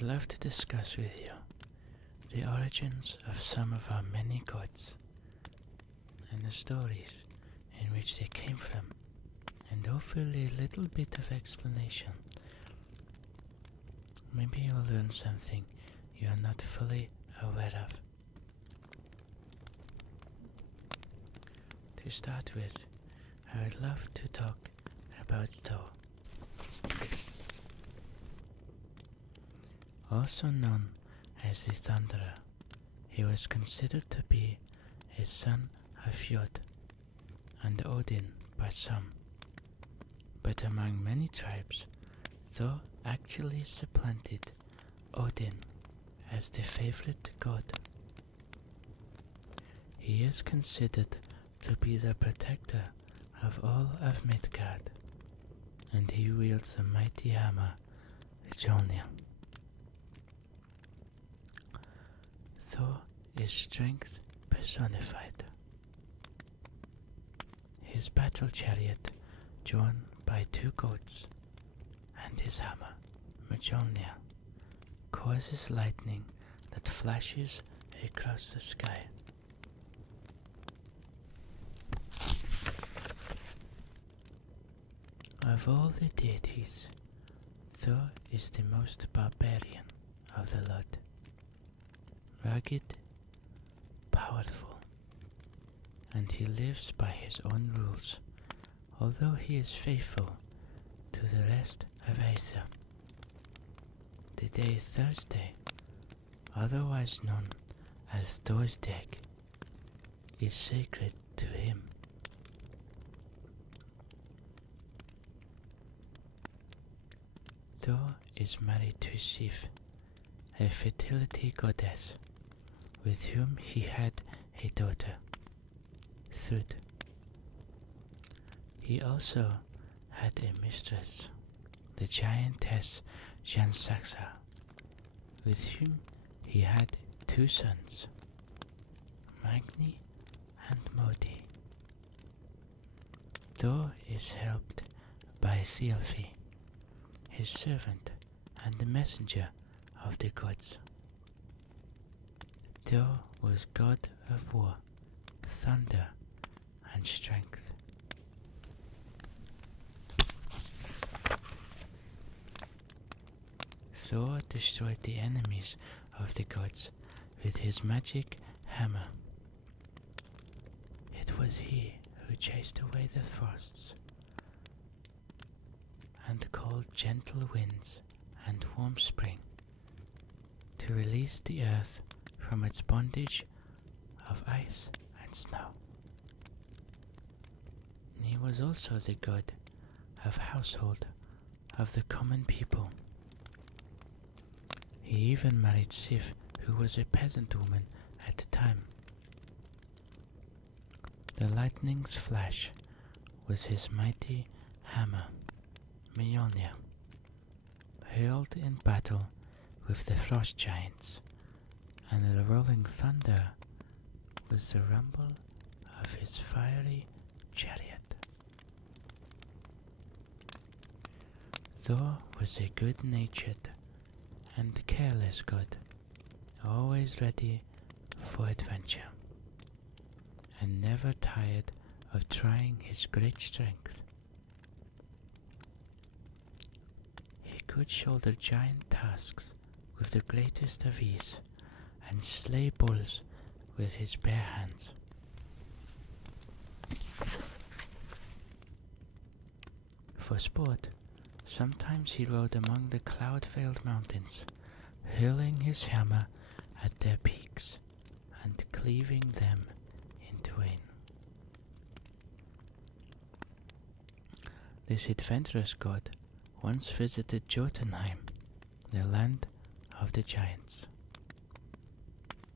I'd love to discuss with you the origins of some of our many gods and the stories in which they came from, and hopefully a little bit of explanation. Maybe you'll learn something you are not fully aware of. To start with, I would love to talk about Thor. Also known as the Thunderer, he was considered to be a son of Jod and Odin by some, but among many tribes, Thor actually supplanted Odin as the favorite god. He is considered to be the protector of all of Midgard, and he wields the mighty hammer Mjolnir. Thor is strength personified. His battle chariot, drawn by two goats, and his hammer, Mjolnir, causes lightning that flashes across the sky. Of all the deities, Thor is the most barbarian of the lot. Rugged, powerful, and he lives by his own rules, although he is faithful to the rest of Aesir. The day Thursday, otherwise known as Thor's Day, is sacred to him. Thor is married to Sif, a fertility goddess, with whom he had a daughter, Thud. He also had a mistress, the giantess Jansaksa, with whom he had two sons, Magni and Modi. Thor is helped by Thjalfi, his servant and the messenger of the gods. Thor was god of war, thunder, and strength. Thor destroyed the enemies of the gods with his magic hammer. It was he who chased away the frosts and called gentle winds and warm spring to release the earth from its bondage of ice and snow. He was also the god of household of the common people. He even married Sif, who was a peasant woman at the time. The lightning's flash was his mighty hammer, Mjolnir, hurled in battle with the frost giants, and the rolling thunder was the rumble of his fiery chariot. Thor was a good-natured and careless god, always ready for adventure, and never tired of trying his great strength. He could shoulder giant tasks with the greatest of ease, and slay bulls with his bare hands. For sport, sometimes he rode among the cloud-veiled mountains, hurling his hammer at their peaks and cleaving them in twain. This adventurous god once visited Jotunheim, the land of the giants.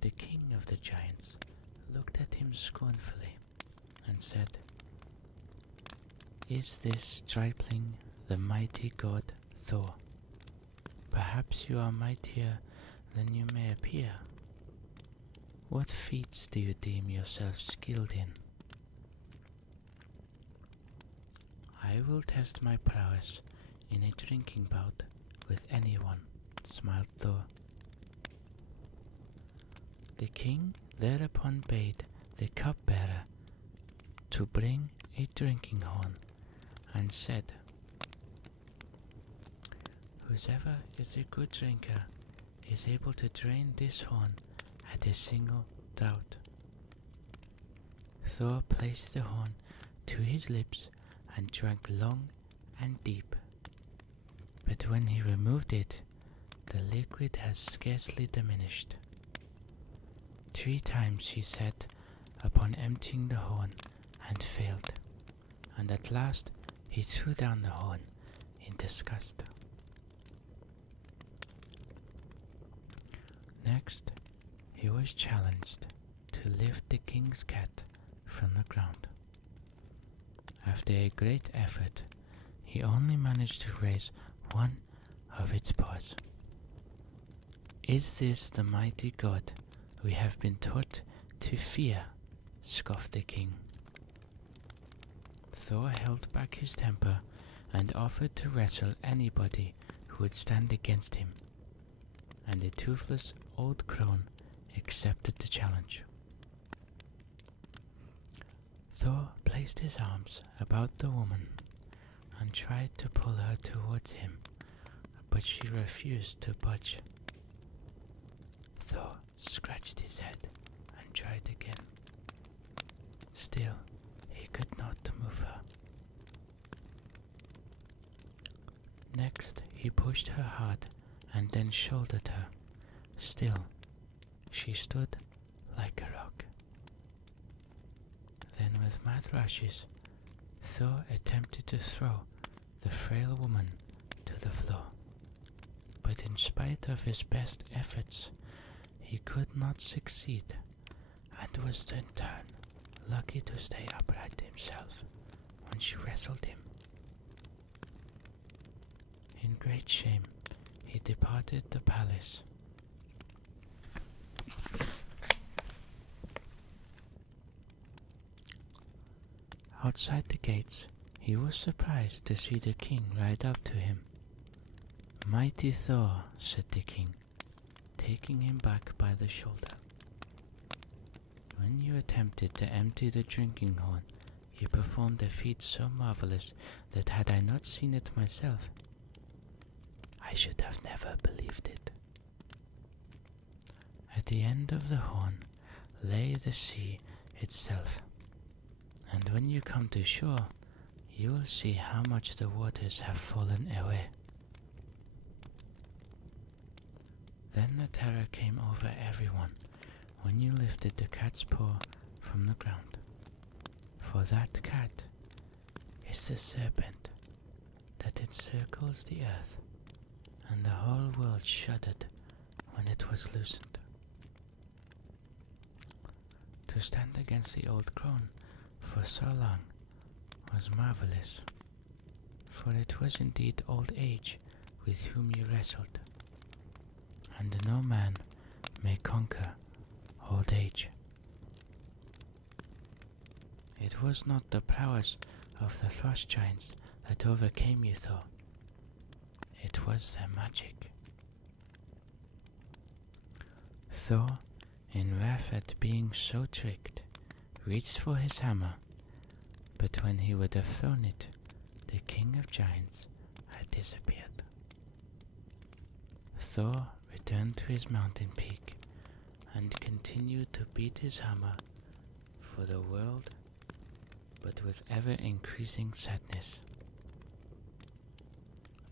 The king of the giants looked at him scornfully and said, "Is this stripling the mighty god Thor? Perhaps you are mightier than you may appear. What feats do you deem yourself skilled in? I will test my prowess in a drinking bout with anyone smiled Thor. The king thereupon bade the cupbearer to bring a drinking horn, and said, "Whoever is a good drinker is able to drain this horn at a single draught." Thor placed the horn to his lips and drank long and deep. But when he removed it, the liquid had scarcely diminished. 3 times he sat upon emptying the horn and failed, and at last he threw down the horn in disgust. Next, he was challenged to lift the king's cat from the ground. After a great effort, he only managed to raise one of its paws. "Is this the mighty god we have been taught to fear?" scoffed the king. Thor held back his temper and offered to wrestle anybody who would stand against him, and the toothless old crone accepted the challenge. Thor placed his arms about the woman and tried to pull her towards him, but she refused to budge. Thor scratched his head and tried again. Still, he could not move her. Next, he pushed her hard and then shouldered her. Still, she stood like a rock. Then with mad rushes, Thor attempted to throw the frail woman to the floor. But in spite of his best efforts, he could not succeed, and was in turn lucky to stay upright himself when she wrestled him. In great shame, he departed the palace. Outside the gates, he was surprised to see the king ride up to him. "Mighty Thor," said the king, taking him back by the shoulder. "When you attempted to empty the drinking horn, you performed a feat so marvelous that had I not seen it myself, I should have never believed it." At the end of the horn lay the sea itself, and when you come to shore, you will see how much the waters have fallen away. Then the terror came over everyone when you lifted the cat's paw from the ground. For that cat is the serpent that encircles the earth, and the whole world shuddered when it was loosened. To stand against the old crone for so long was marvelous, for it was indeed old age with whom you wrestled, and no man may conquer old age. It was not the prowess of the frost giants that overcame you, Thor. It was their magic. Thor, in wrath at being so tricked, reached for his hammer, but when he would have thrown it, the king of giants had disappeared. Thor returned to his mountain peak and continued to beat his hammer for the world, but with ever-increasing sadness.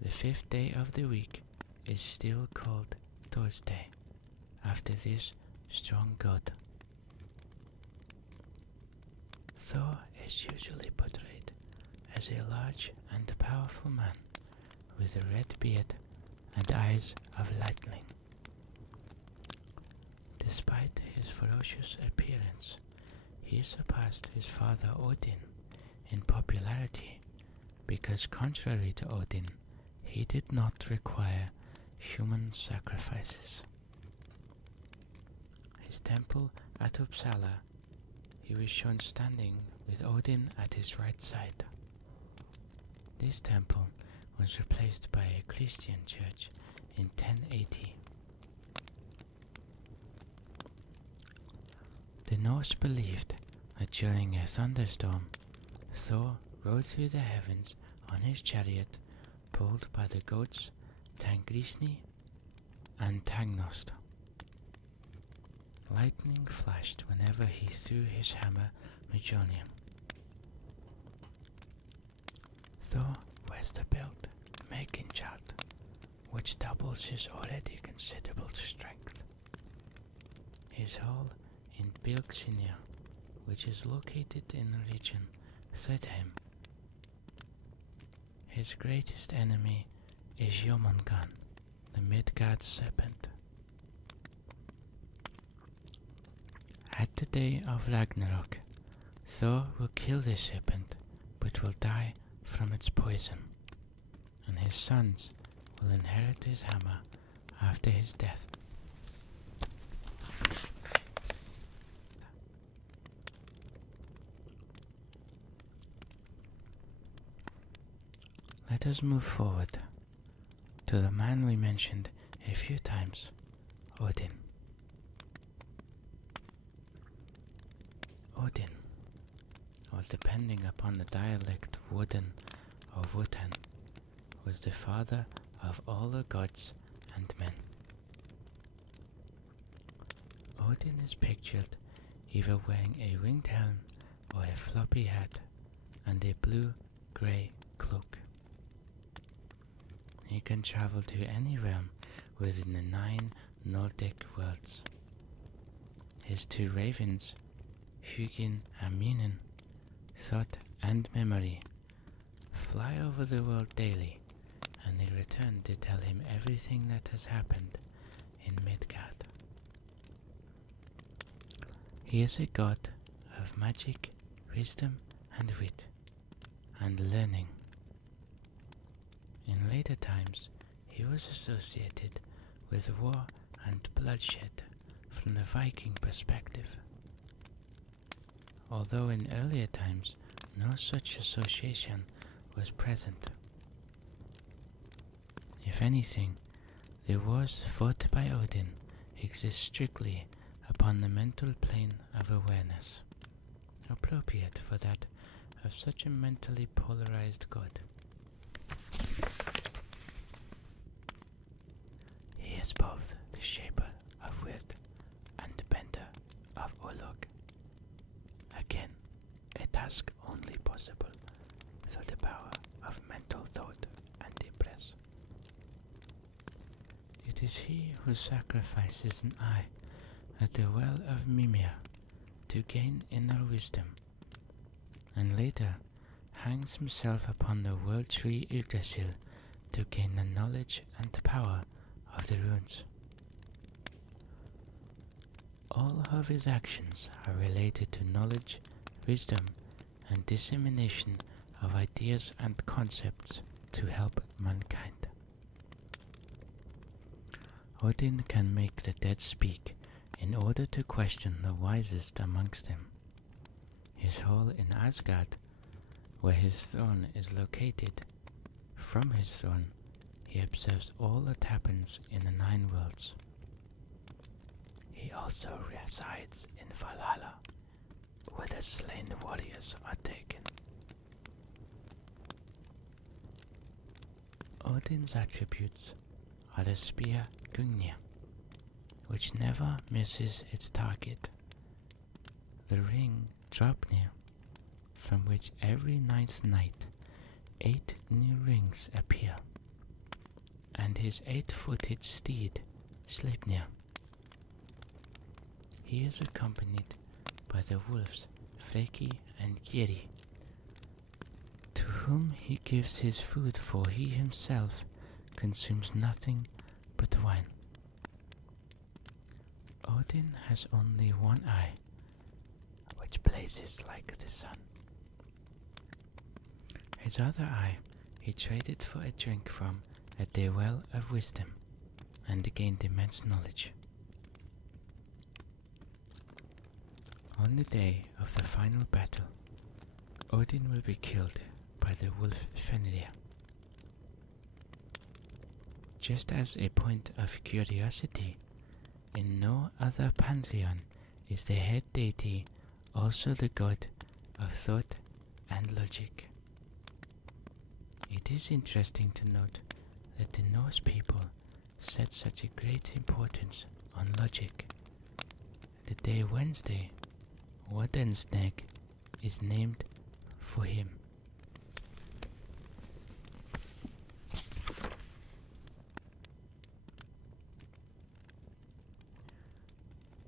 The 5th day of the week is still called Thursday, after this strong god. Thor is usually portrayed as a large and powerful man with a red beard and eyes of lightning. Despite his ferocious appearance, he surpassed his father Odin in popularity because, contrary to Odin, he did not require human sacrifices. His temple at Uppsala, he was shown standing with Odin at his right side. This temple was replaced by a Christian church in 1080. The Norse believed that during a thunderstorm, Thor rode through the heavens on his chariot pulled by the goats Tangrisni and Tangnost. Lightning flashed whenever he threw his hammer Mjolnir. Thor wears the belt Meginchart, which doubles his already considerable strength. His hall in Björksinir, which is located in the region Thredheim. His greatest enemy is Jormungand, the Midgard serpent. At the day of Ragnarok, Thor will kill the serpent, but will die from its poison, and his sons will inherit his hammer after his death. Let us move forward to the man we mentioned a few times, Odin. Odin, or depending upon the dialect Woden or Wotan, was the father of all the gods and men. Odin is pictured either wearing a winged helm or a floppy hat and a blue-grey cloak. He can travel to any realm within the 9 Nordic worlds. His 2 ravens, Hugin and Munin, Thought and Memory, fly over the world daily, and they return to tell him everything that has happened in Midgard. He is a god of magic, wisdom and wit, and learning. In later times, he was associated with war and bloodshed from the Viking perspective, although in earlier times no such association was present. If anything, the wars fought by Odin exist strictly upon the mental plane of awareness, appropriate for that of such a mentally polarized god. He is both the shaper of wit and bender of Ulog. Again, a task only possible through the power of mental thought and impress. It is he who sacrifices an eye at the well of Mimir to gain inner wisdom, and later hangs himself upon the world tree Yggdrasil to gain the knowledge and power of the runes. All of his actions are related to knowledge, wisdom, and dissemination of ideas and concepts to help mankind. Odin can make the dead speak in order to question the wisest amongst them. His hall in Asgard, where his throne is located, from his throne he observes all that happens in the 9 worlds. He also resides in Valhalla, where the slain warriors are taken. Odin's attributes are the spear Gungnir, which never misses its target, the ring Draupnir, from which every 9th night 8 new rings appear, and his 8-footed steed Sleipnir. He is accompanied by the wolves Freki and Geri, to whom he gives his food, for he himself consumes nothing but wine. Odin has only one eye, which blazes like the sun. His other eye he traded for a drink from at the Well of Wisdom, and gained immense knowledge. On the day of the final battle, Odin will be killed by the wolf Fenrir. Just as a point of curiosity, in no other pantheon is the head deity also the god of thought and logic. It is interesting to note that the Norse people set such a great importance on logic. The day Wednesday, Wadensneg, is named for him.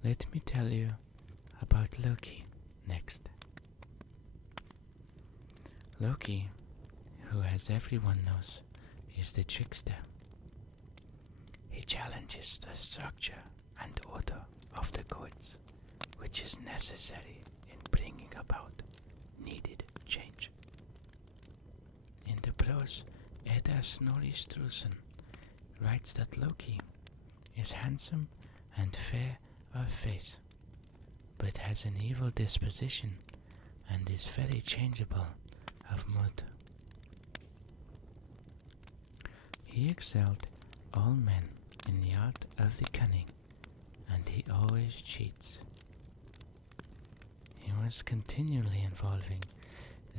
Let me tell you about Loki next. Loki, who as everyone knows, is the trickster. He challenges the structure and order of the gods, which is necessary in bringing about needed change. In the prose, Edda Snorri Sturluson writes that Loki is handsome and fair of face, but has an evil disposition and is very changeable of mood. He excelled all men in the art of the cunning, and he always cheats. He was continually involving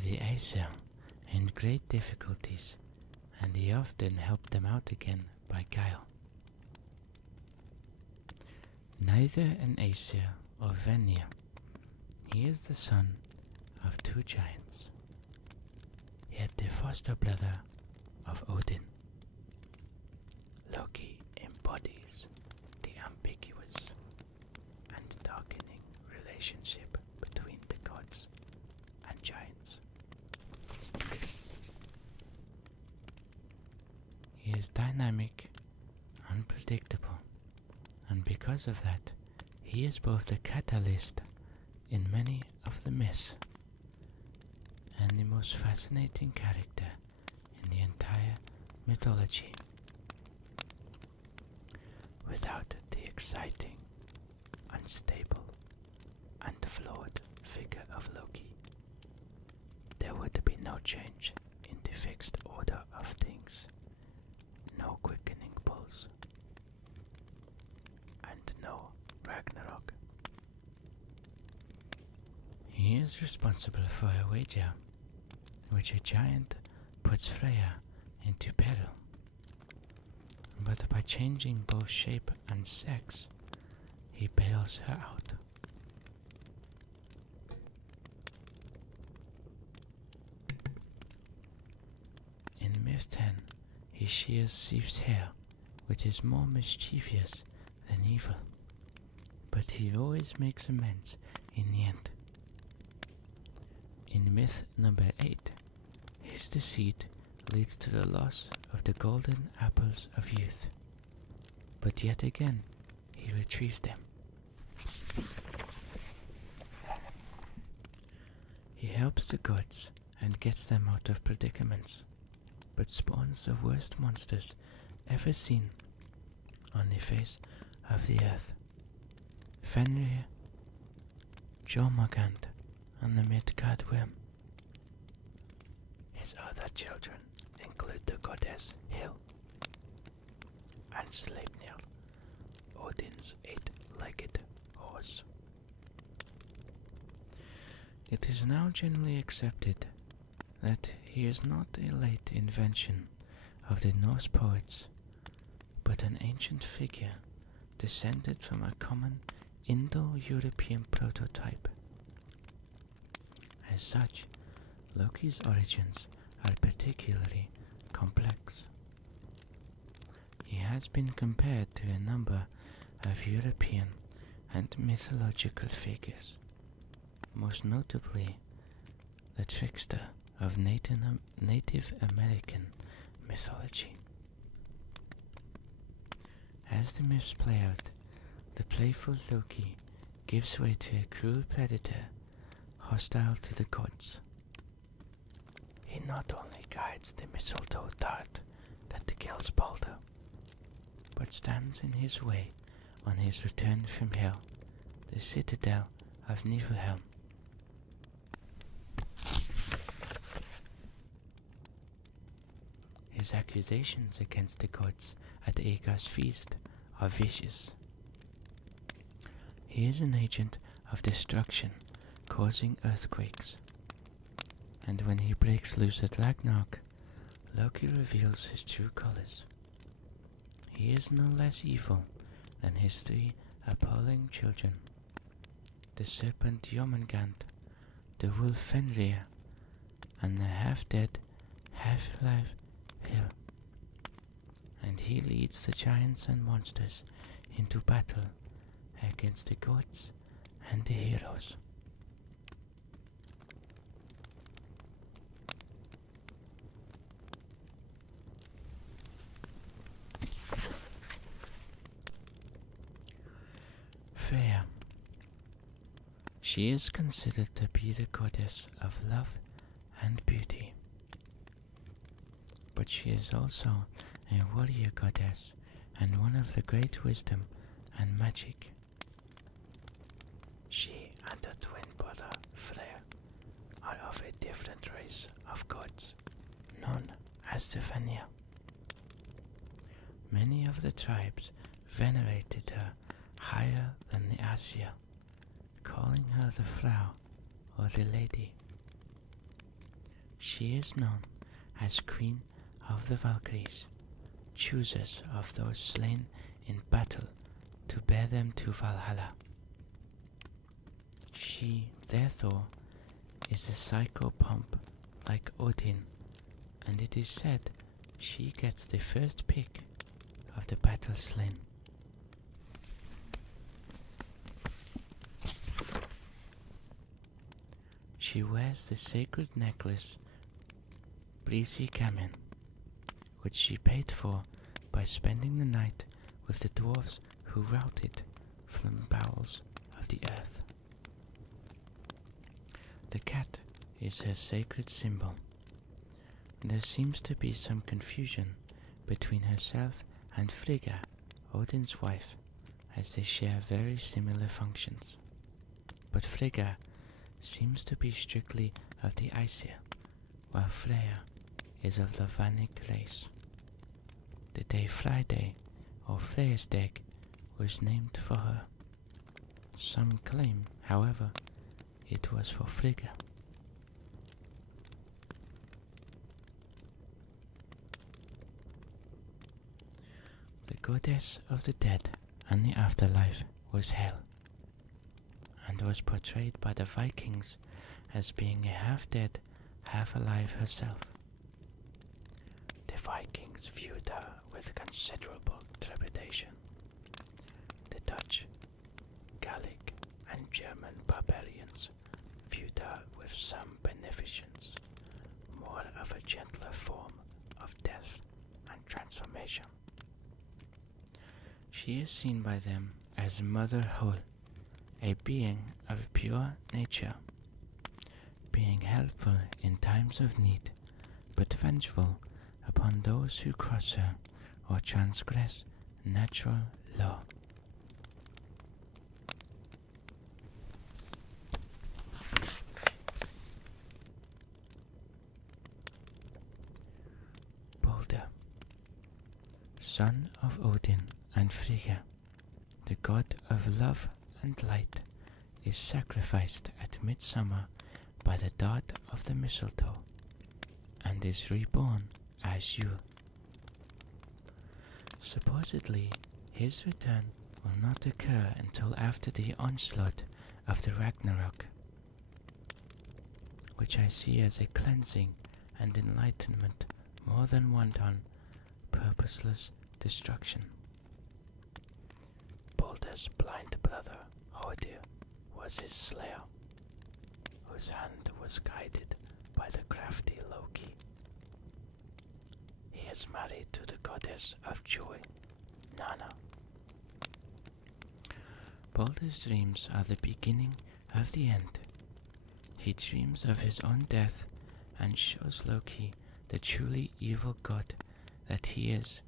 the Aesir in great difficulties, and he often helped them out again by guile. Neither an Aesir or Vanir, he is the son of two giants, yet the foster brother of Odin. Loki embodies the ambiguous and darkening relationship between the gods and giants. He is dynamic, unpredictable, and because of that, he is both the catalyst in many of the myths and the most fascinating character in the entire mythology. Without the exciting, unstable, and flawed figure of Loki, there would be no change in the fixed order of things, no quickening pulse, and no Ragnarok. He is responsible for a wager, which a giant puts Freya into peril. But by changing both shape and sex, he bails her out. In Myth 10, he shears Sif's hair, which is more mischievous than evil, but he always makes amends in the end. In Myth number 8, his deceit leads to the loss of the golden apples of youth, but yet again he retrieves them. He helps the gods and gets them out of predicaments, but spawns the worst monsters ever seen on the face of the earth. Fenrir, Jormungand, and the Midgard worm. His other children include the goddess Hel and Sleipnir, Odin's 8-legged horse. It is now generally accepted that he is not a late invention of the Norse poets, but an ancient figure descended from a common Indo-European prototype. As such, Loki's origins are particularly complex. He has been compared to a number of European and mythological figures, most notably the trickster of Native American mythology. As the myths play out, the playful Loki gives way to a cruel predator hostile to the gods. He not only guides the mistletoe dart that kills Balder, but stands in his way on his return from Hel, the citadel of Niflheim. His His accusations against the gods at Agar's feast are vicious. He is an agent of destruction, causing earthquakes. And when he breaks loose at Ragnar, Loki reveals his true colors. He is no less evil than his 3 appalling children, the serpent Jormungand, the wolf Fenrir, and the half-dead, half-alive Hill. And he leads the giants and monsters into battle against the gods and the heroes. Freya. She is considered to be the goddess of love and beauty. But she is also a warrior goddess and one of the great wisdom and magic. She and her twin brother Freya are of a different race of gods, known as the Vanir. Many of the tribes venerated her higher than the Aesir, calling her the Frau or the Lady. She is known as Queen of the Valkyries, choosers of those slain in battle to bear them to Valhalla. She, therefore, is a psychopomp like Odin, and it is said she gets the first pick of the battle slain. She wears the sacred necklace Breezy Gamin, which she paid for by spending the night with the dwarves who routed from the bowels of the earth. The cat is her sacred symbol. There seems to be some confusion between herself and Frigga, Odin's wife, as they share very similar functions. But Frigga seems to be strictly of the Aesir, while Freya is of the Vanik race. The day Friday, or Freya's Day, was named for her. Some claim, however, it was for Frigga. The goddess of the dead and the afterlife was Hel, and was portrayed by the Vikings as being a half-dead, half-alive herself. The Vikings viewed her with considerable trepidation. The Dutch, Gallic, and German barbarians viewed her with some beneficence, more of a gentler form of death and transformation. She is seen by them as Mother Hol, a being of pure nature, being helpful in times of need, but vengeful upon those who cross her or transgress natural law. Balder, son of Odin and Frigga, the god of love and light, is sacrificed at midsummer by the dart of the mistletoe, and is reborn as Yule. Supposedly, his return will not occur until after the onslaught of the Ragnarok, which I see as a cleansing and enlightenment more than wanton, purposeless destruction. Balder's blind brother, Odin, was his slayer, whose hand was guided by the crafty Loki. He is married to the goddess of joy, Nanna. Balder's dreams are the beginning of the end. He dreams of his own death and shows Loki the truly evil god that he is,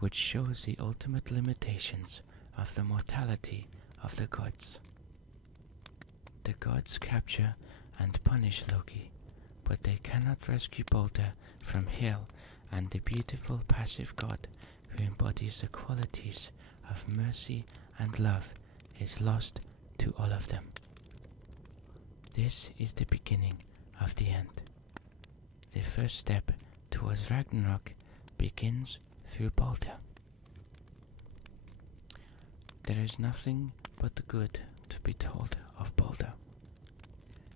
which shows the ultimate limitations of the mortality of the gods. The gods capture and punish Loki, but they cannot rescue Balder from hell and the beautiful passive god who embodies the qualities of mercy and love is lost to all of them. This is the beginning of the end. The first step towards Ragnarok begins through Balder. There is nothing but the good to be told of Balder.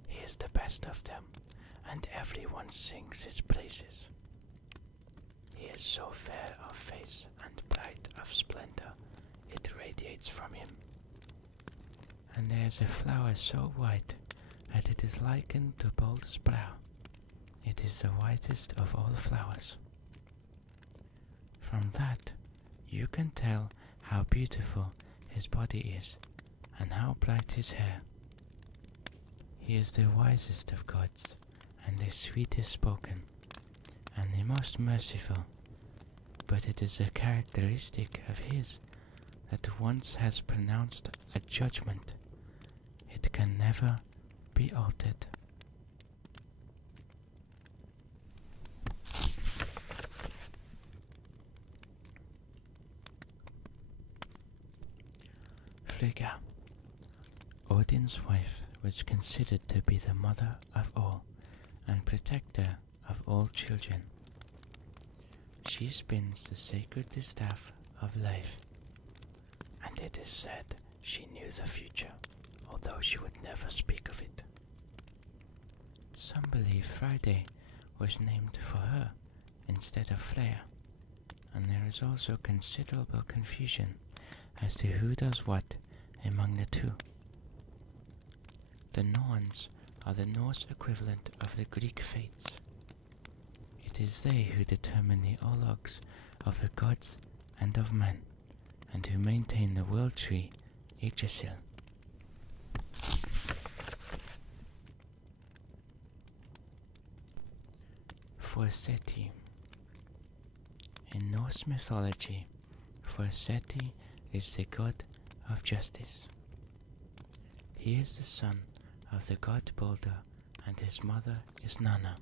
He is the best of them, and everyone sings his praises. He is so fair of face and bright of splendor, it radiates from him. And there is a flower so white that it is likened to Balder's brow. It is the whitest of all flowers. From that, you can tell how beautiful his body is, and how bright his hair. He is the wisest of gods, and the sweetest spoken, and the most merciful, but it is a characteristic of his that once has pronounced a judgment, it can never be altered. Frigga, Odin's wife, was considered to be the mother of all and protector of all children. She spins the sacred distaff of life, and it is said she knew the future, although she would never speak of it. Some believe Friday was named for her instead of Freya, and there is also considerable confusion as to who does what among the two. The Norns are the Norse equivalent of the Greek fates. It is they who determine the ologs of the gods and of men, and who maintain the world tree, Yggdrasil. Forseti. In Norse mythology, Forseti is the god of justice. He is the son of the god Balder, and his mother is Nanna.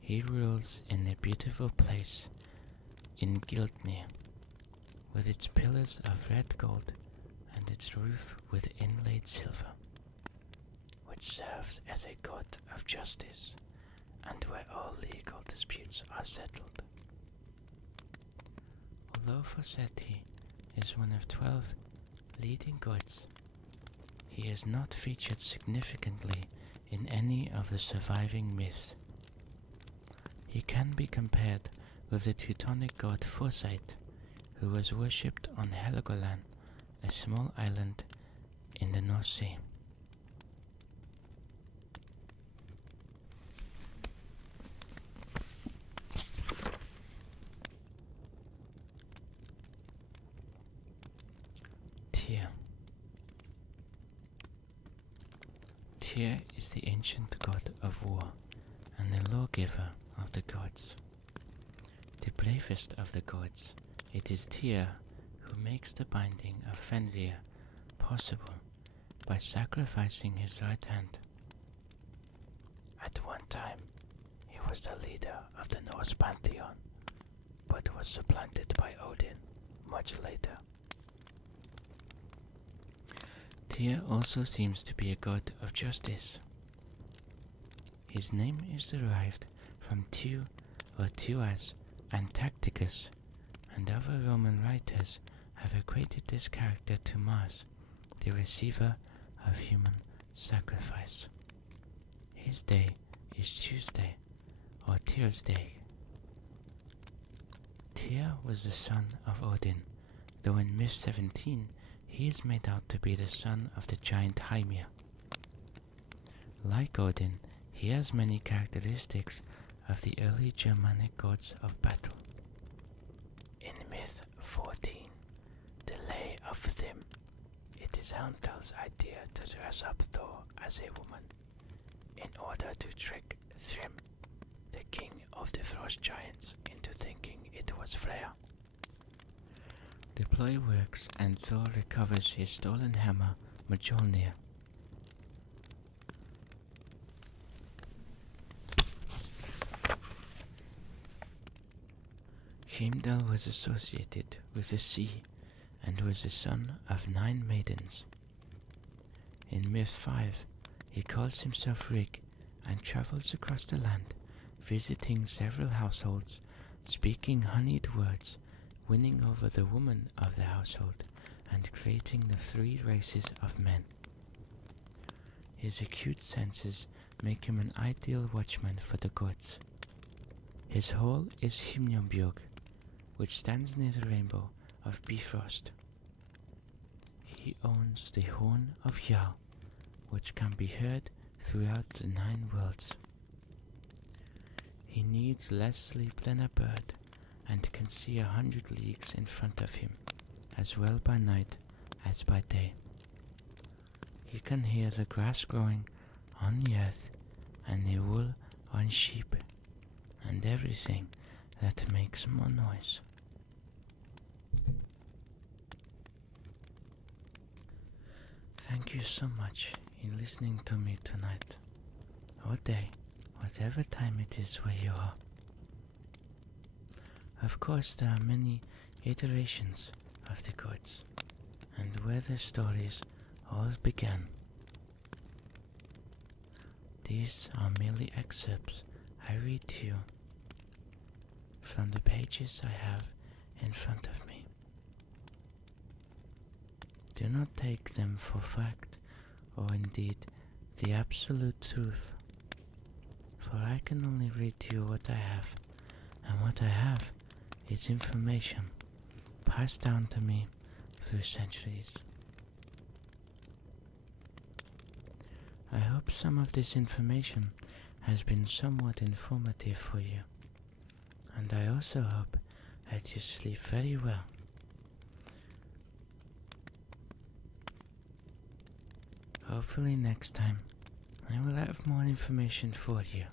He rules in the beautiful place in Gildnir, with its pillars of red gold and its roof with inlaid silver, which serves as a court of justice, and where all legal disputes are settled. Although Forseti is one of 12 leading gods, he is not featured significantly in any of the surviving myths. He can be compared with the Teutonic god Foresight, who was worshipped on Helgoland, a small island in the North Sea. Tyr. Tyr is the ancient god of war and the lawgiver of the gods. The bravest of the gods, it is Tyr who makes the binding of Fenrir possible by sacrificing his right hand. At one time, he was the leader of the Norse pantheon, but was supplanted by Odin much later. Tyr also seems to be a god of justice. His name is derived from Tew or Tuas and Tacticus, and other Roman writers have equated this character to Mars, the receiver of human sacrifice. His day is Tuesday, or Tyr's Day. Tyr was the son of Odin, though in Myth 17 he is made out to be the son of the giant Hymir. Like Odin, he has many characteristics of the early Germanic gods of battle. In Myth 14, the Lay of Thrym, it is Heimdall's idea to dress up Thor as a woman, in order to trick Thrym, the king of the frost giants, into thinking it was Freya. The ploy works and Thor recovers his stolen hammer, Mjolnir. Heimdall was associated with the sea and was the son of 9 maidens. In Myth 5, he calls himself Rig and travels across the land, visiting several households, speaking honeyed words, winning over the woman of the household, and creating the 3 races of men. His acute senses make him an ideal watchman for the gods. His hall is Himnabjörg, which stands near the rainbow of Bifrost. He owns the horn of Jarl, which can be heard throughout the 9 worlds. He needs less sleep than a bird, and can see 100 leagues in front of him, as well by night as by day. He can hear the grass growing on the earth, and the wool on sheep, and everything that makes more noise. Thank you so much in listening to me tonight, or day, whatever time it is where you are. Of course, there are many iterations of the gods, and where the stories all began. These are merely excerpts I read to you from the pages I have in front of me. Do not take them for fact, or indeed the absolute truth, for I can only read to you what I have, and what I have is information passed down to me through centuries. I hope some of this information has been somewhat informative for you, and I also hope that you sleep very well. Hopefully next time I will have more information for you,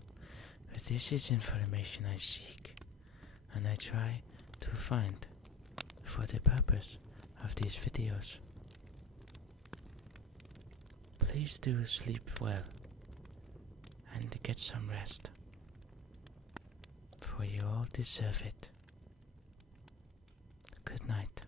but this is information I seek, and I try to find for the purpose of these videos. Please do sleep well and get some rest, for you all deserve it. Good night.